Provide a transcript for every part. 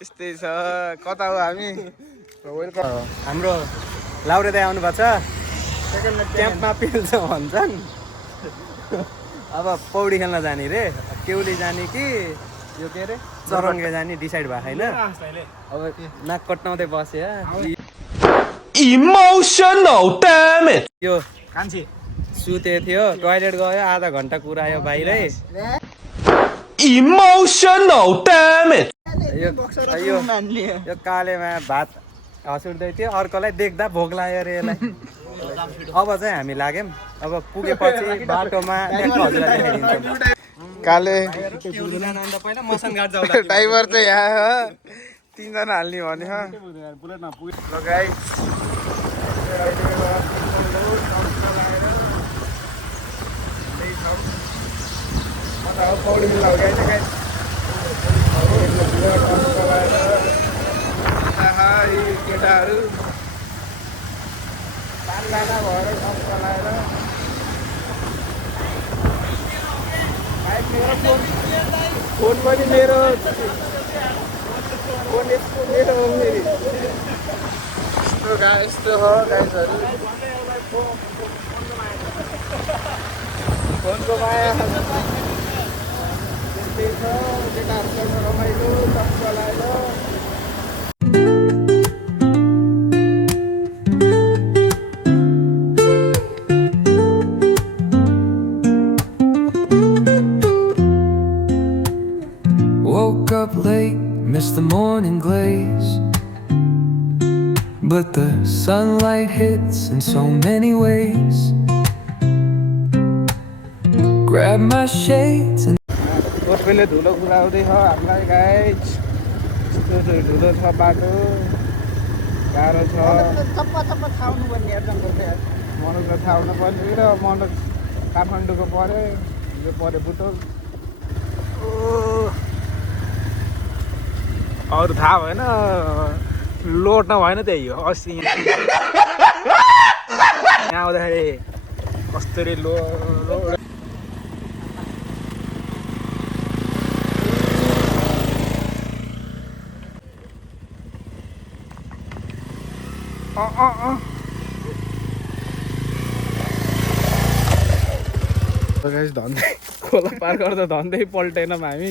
यस्तै छ कता हो हामी हाम्रो लाउरे दाइ आउनु भएको छ क्याम्पमा पिल्छ भन्छन् अब पौडी खेल्न जाने रे केउली जाने कि यो के अरे चरङ्गे जाने डिसाइड भएको छैन अब नाक कट्नाउँदै बस्यो Emotional damage. यो सुते थियो टोयलेट गयो आधा घन्टा कुरायो बाहिरै Emotional damage. यो कालेमा भात हँसुर्दै थियो अर्कोलाई देख्दा भोक लाग्यो अरे यसलाई अब चाहिँ हामी लाग्यौँ अब पुगेपछि बाटोमा हजुरलाई देखाइदिन्छौँ काले पहिला मसनघाट जाउँदा ड्राइभर चाहिँ यहाँ 3 जना हाल्ने भने केटाहरू लाना भएर काम चलाएर फोन पनि मेरो फोन यस्तो मेरो हो फेरि यस्तो हो गाइजहरू फोनको माया त्यस्तै छ केटाहरूसँग रमाइलो काम चलाएर Missed the morning glaze, but the sunlight hits in so many ways. Grab my shades and कसैले धुलो कुदाउँदैछ हामीलाई गाइज यस्तो धुलो छ बाटो गाह्रो छ मनोज थाहा हुनु पर्ने र मनोज काठमाडौँको पऱ्यो यो पऱ्यो बुटोल अरू थाहा भएन लोड नभएन त्यही हो अस्ति यहाँ आउँदाखेरि कस्तरी लोड धन्दै खोला पार गर्दा धन्दै पल्टेनौँ हामी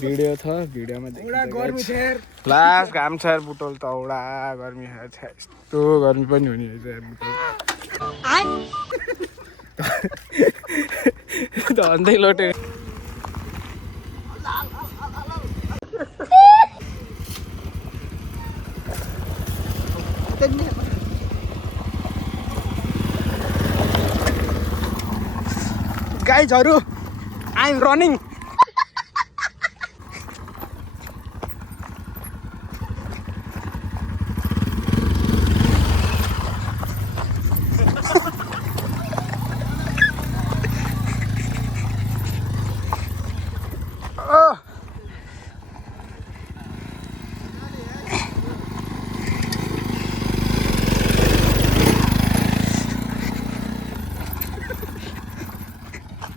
भिडियो छ भिडियोमा लास्ट घाम छ बुटोल त औडा गर्मी छ यस्तो गर्मी पनि हुने रहेछ बुटोल धन्दै लोटे गाइजहरू आई एम रनिङ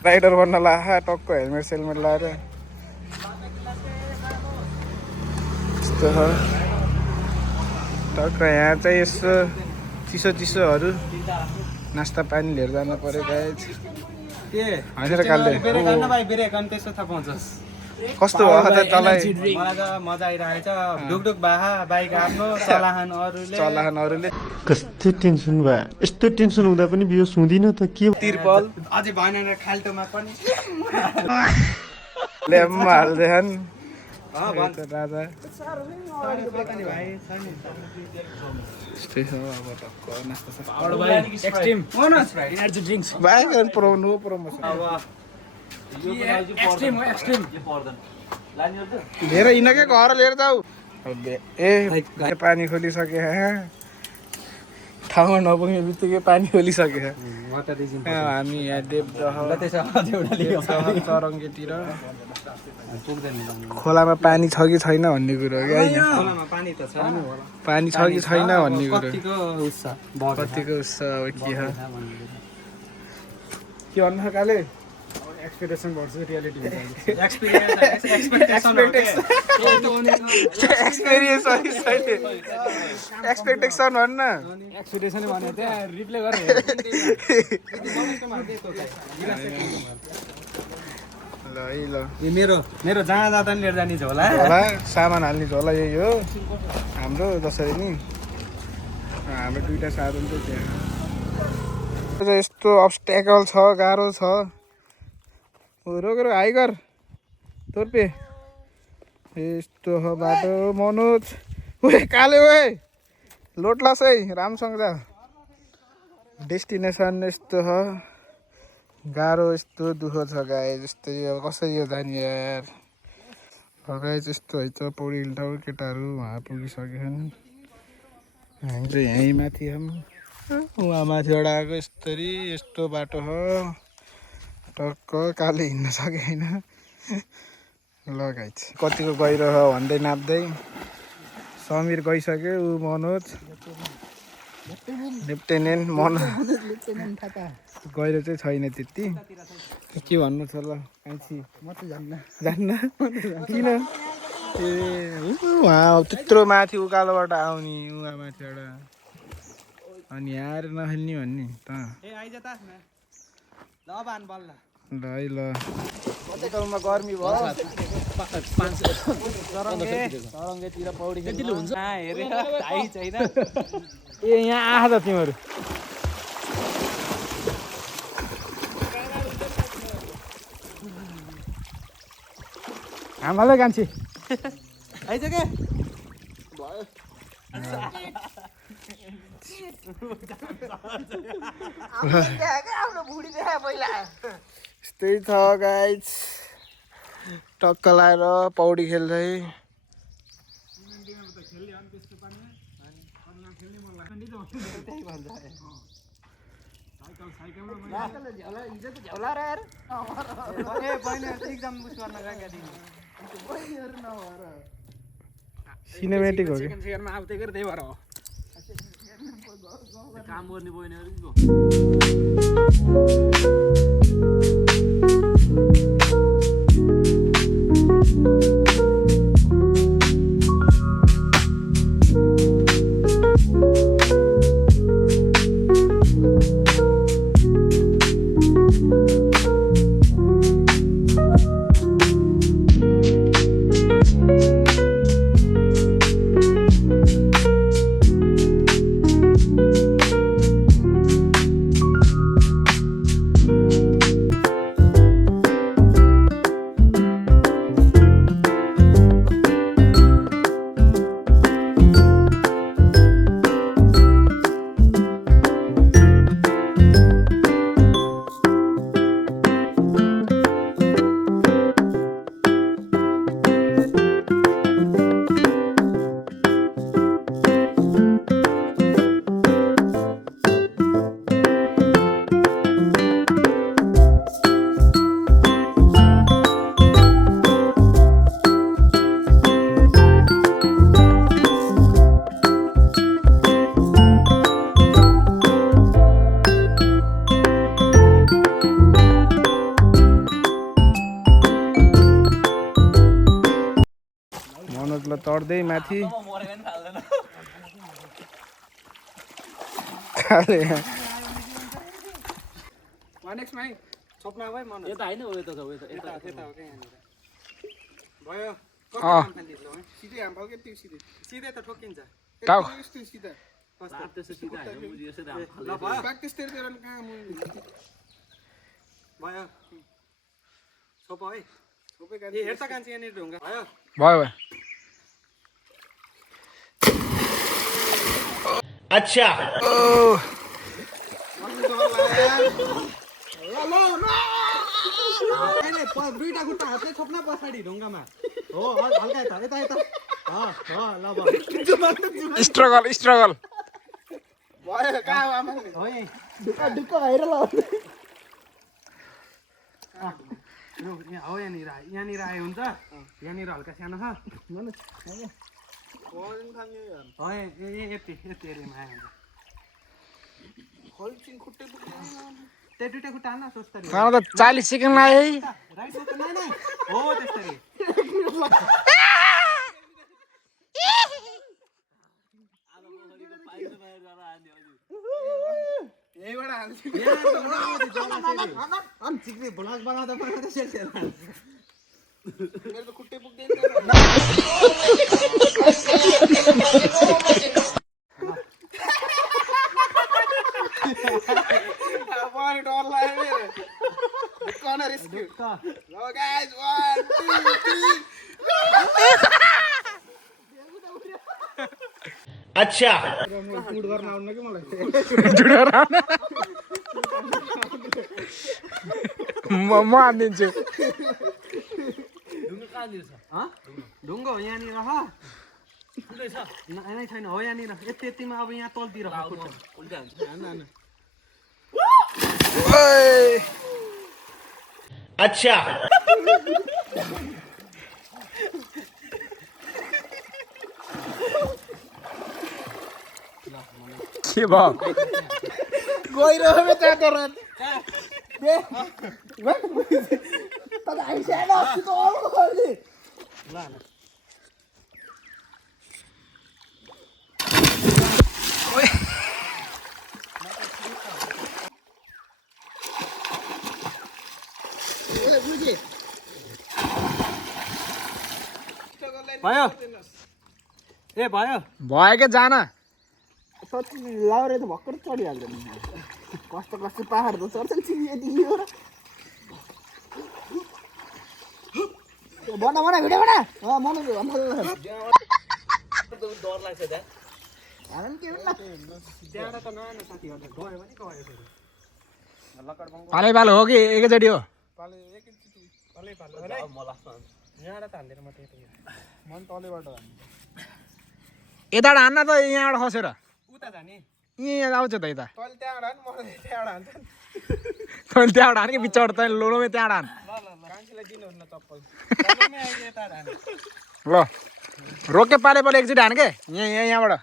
राइडर बन्न ला टक्क हेलमेट सेलमेट लाएर यस्तो छ टक्क यहाँ चाहिँ यसो चिसो चिसोहरू नास्ता पानी लिएर जानु पऱ्यो गाइज होइन र कालले कस्तो भयो त तँलाई मजा आइरहेको छ ढुकढुक बाहा बाइक आफ्नो चलाहन अरूले कस्तो टेन्सन भयो यस्तो टेन्सन हुँदा पनि बियो सुँदिन त के तिरपल अझै भएन खाल्टोमा पनि लेम्मा हाल्दैछन् राजा यस्तै छ अब टक्क नास्ता बाइक पुऱ्याउनु प्रमोसन धेरै हिँडके घर लिएर जाऊ ए पानी खोलिसके ठाउँमा नपुग्ने बित्तिकै पानी खोलिसके हामी यहाँ चरङ्गेतिर खोलामा पानी छ कि छैन भन्ने कुरो पानी छ कि छैन भन्ने कुरो कतिको उत्साह के भन्नु काले एक्सपेक्टेसन भर्सेस रियालिटी हुन्छ एक्सपेक्टेसन भन्न एक्सपेक्टेसन भने त्यहाँ रिप्ले गरेर ल है ल मेरो जहाँ जाँदा नि लिएर जाने झोला होला सामान हाल्ने झोला यही हो हाम्रो जसरी नि हाम्रो दुईटा साधन चाहिँ त्यहाँ यस्तो अब्स्ट्याकल छ गाह्रो छ रोकेर हाई गर तोर्पे यस्तो हो बाटो मनोज ओए काले ओए लोटलास है रामसँग जा डेस्टिनेसन यस्तो हो गाह्रो यस्तो दुःख छ गाई जस्तै अब कसरी यो जाने यार गाई त्यस्तो है त पौडी हिल्टाउ केटाहरू उहाँ पुगिसकेछन् हामी चाहिँ यहीँ माथि उहाँ माथिबाट आएको यस्तरी यस्तो बाटो हो टक्क काले हिँड्न सकेन ल गाइज कतिको गहिरो हो भन्दै नाप्दै समीर गइसक्यो ऊ मनोज लेफ्टेनेन्ट गहिरो चाहिँ छैन त्यति के भन्नु छ ल कान्छी म त जान्न किन ए उहाँ त्यत्रो माथि उकालोबाट आउने उहाँ माथिबाट अनि यहाँ नखेल्ने भन्ने त ल है ल कतिकोमा गर्मी भयो सरङ्गेतिर पौडी खेल्नु हुन्छ ए यहाँ आछ त तिमीहरू हाम्रोलाई कान्छी आइज के यस्तै छ गाइज टक्क लाएर पौडी खेल्दै सिनेमेटिक हो कि सेकेन्डमा आउँदै गरेर त्यही भएर हो काम गर्ने बहिनीहरूको मनोजलाई तर्दै माथि सिधै त ठोकिन्छ भयो सोप है हेर त कान्छी यहाँनिर ढुङ्गा भयो भयो अच्छा दुईटा खुट्टा हातले छोप्न पछाडि ढुङ्गामा हो हल्का यता यता यता ल भयो स्ट्रगल भयो कहाँ ढुक्क भएर ल हो यहाँनिर आयो हुन्छ यहाँनिर हल्का सानो छ यति एरियामा आयो हुन्छ त्यो दुईटा खुट्टा हाल्न सोस्तरी मलाई त 40 सेकेन्ड लाग्यो है राइट हो नाइ नाइ हो त्यसरी यहीबाट हाल्छु अनि चिक्री ब्लग बनाउँदा बनाउँदा सेल्सेल मेरो त खुट्टै पुग्दैन One, don't lie here. The corner is good. Go guys, 1, 2, 3. अच्छा फुड गर्न आउन कि मलाई म हानिदिन्छु ढुङ्गो हो यहाँनिर ह नै छैन हो यहाँनिर यतिमा अब यहाँ तलतिर अच्छा के भयो गइरह्यो बे त्यहाँ तर भयो ए भयो भयो के जान लाउरे त भर्खर चढिहाल्छ कस्तो कस्तो पाहाड त चढ्छ नि यति हो र बना बना भिडियो बना मन डर लाग्छ त हान के हुन्न त्यहाँ त नआउनु साथीहरु गयो भने गयो लकड बङ पालै पालो हो कि एकैचोटि हो पाले एकैचोटि पालै पालो यहाँ त हान्दैन म त्यही मन तलेबाट हान्नु यताबाट हान्न त यहाँबाट खसेर उता जाने यहाँ आउँछ त यता तले त्यहाँबाट हान म त्यहाँबाट हान्छ तैँले त्यहाँबाट हान कि बिचबाट तैँले लोलोमै त्यहाँबाट हान कान्छीलाई दिनुहुन्न चप्पल तलेमै आइले यता हान ल रोके पाले पाले एकचोटि हान के यहाँबाट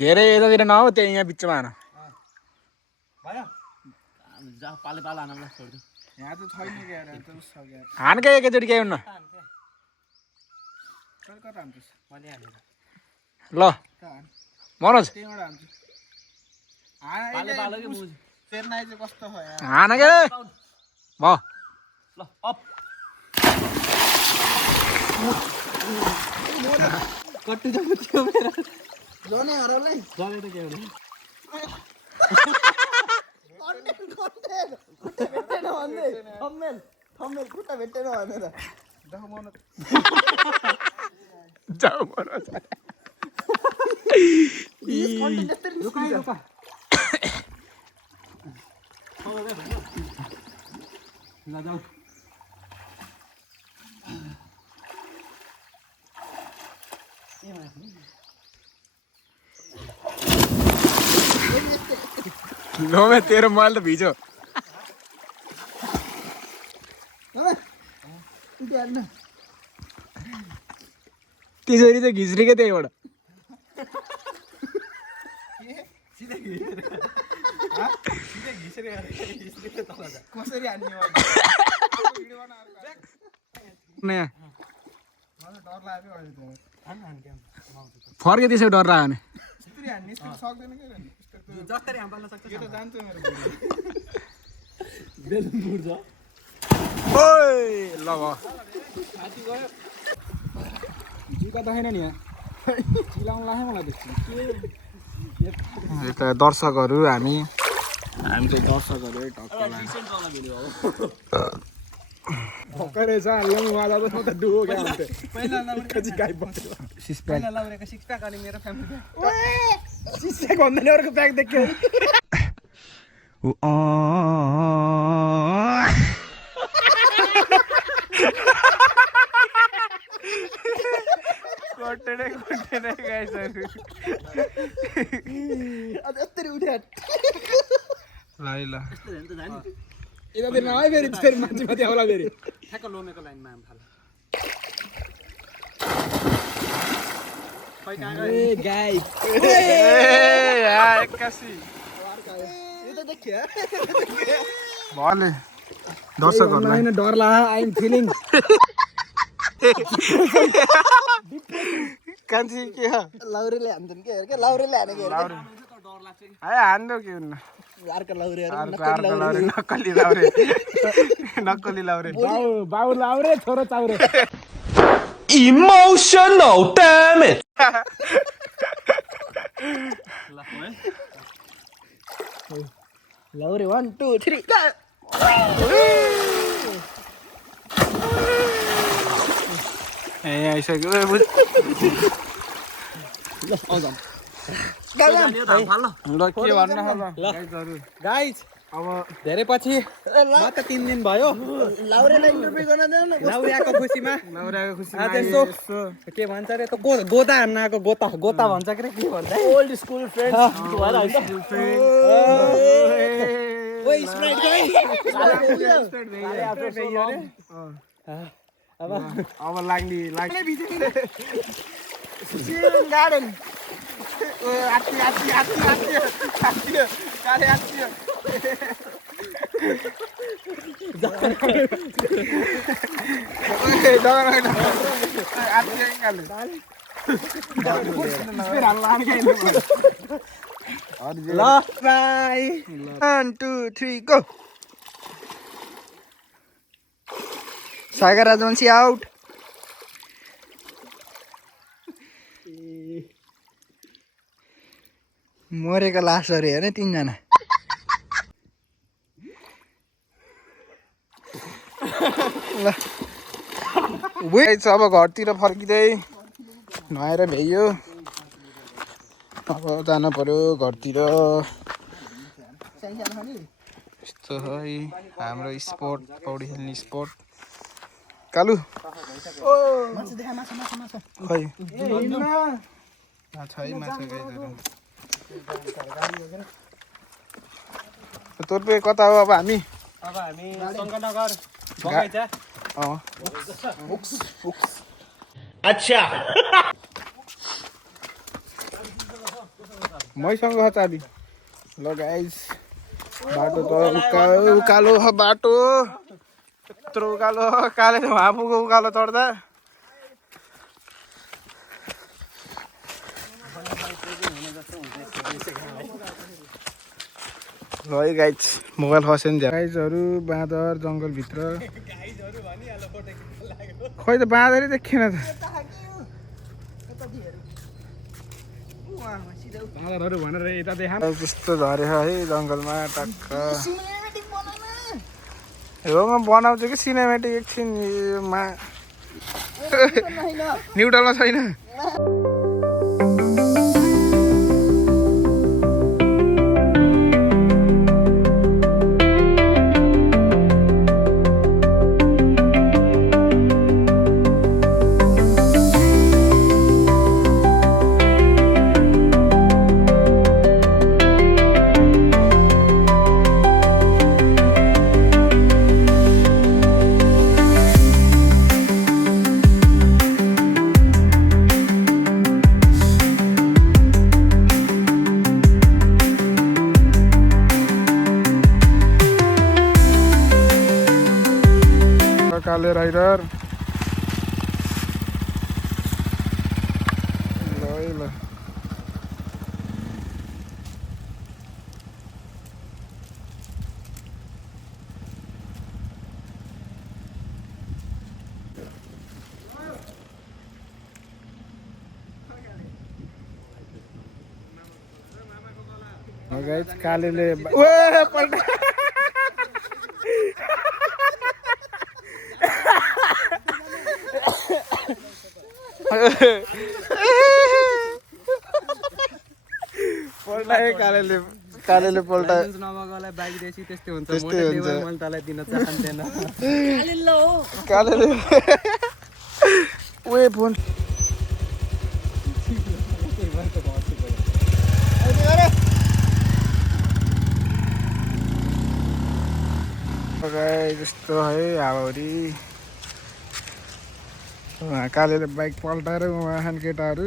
धेरै यतातिर नहो त्यही यहाँ बिचमा हान यहाँ त छैन हान के एकैचोटि केही हुन्न ल मनोज हान के भयो कट्टु जानु थियो मेरो जने हराउलाई जने त के हुने खुट्टा भेटेन भन्दै थम्मेल खुट्टा भेटेन भनेर जाऊ मनोज लो मैं तेरा माल तो भीजो त्यसरी चाहिँ घिच्री के त्यहीबाट कसरी हान्ने नयाँ डर लाग्यो अहिले फर्के त्यसै डर लाग्यो भने हान्ने सक्दैन के जसरी हाम्पाल्न सक्छ यो त जान्छ मेरो ओइ ल भयो जिका देखेन नि यहाँ चिलाउनु लाग्यो मलाई त्यस्तो दर्शकहरू हामी चाहिँ दर्शकहरू भर्खर रहेछ लङमा जाँदा म त डुबो क्या हुन्थ्यो पहिला लाउरेको सिक्स प्याक अनि मेरो फ्यामिली सिक्स प्याक भन्दा नि अर्को प्याक देख्यो कटेनै गाइसहरू यस्तरी उठ्या ल यतातिर नआयो फेरि मान्छे माथि आउला फेरि ठ्याक्क लोमेको लाइनमा आम फाल भले दर्शकहरूलाई डर ला आई एम फिलिङ कान्छी के लाउरेले हान्छन् के हेर के लाउरेले हानेको हेर है हान्दै के हुन्न अर्को लाउरे नक्कली लाउरे नक्कली लाउरे बाउ लाउरे छोरो चाउरे Emotional damage. लाउरे 1 2 3 ए आइसक्यो ल के भन्नु गाइज अब धेरै पछि मात्र 3 दिन भयो लाउरेलाई इन्टरभ्यु गर्न देऊ न लाउरेको खुसीमा लाउरेको खुसी आज यसो के भन्छ रे त गोता हान्न आएको गोता भन्छ के रे के भन्छ ओल्ड स्कुल फ्रेन्ड्स भएर हैन ओइ स्प्राइट गई अब लाग्ने गार्डन ल bye 1 2 3 go Sagar Rajbanshi out मरेको लासहरू हेर्ने 3 जना ल अब घरतिर फर्किँदै नुहाएर भ्याइयो अब जानु पर्यो घरतिर यस्तो है हाम्रो स्पोर्ट पौडी खेल्ने स्पोर्ट कालु खै माछा है माछा गाइजहरू तोर्पे कता हो अब हामी शङ्करनगर बगैँचा अच्छा मैसँग छ चाबी ल गाइस बाटो त उकालो बाटो यत्रो उकालो काले हापुको उकालो चढ्दा ल गाइस मोबाइल खस्यो नि गाइजहरू बाँदर जङ्गलभित्र खै त बाँदरै देखिएन त बाँदरहरू भनेर यता देखा त्यस्तो झरेछ है जङ्गलमा टक्क हो म बनाउँछु कि सिनेमेटिक एकछिनमा न्युट्रलमा छैन काले राइडर ल गाइस कालेले पल्टा पल्टायो कालेले पल्टायो नभएकोलाई बाइक देसी त्यस्तै हुन्छ त्यस्तै मोटे हुन्छ। लेभल मैले तँलाई दिन चाहन्थेन कालेले ओए फोन जस्तो है हावाहुरी कालेले बाइक पल्टाएर उहाँ केटाहरू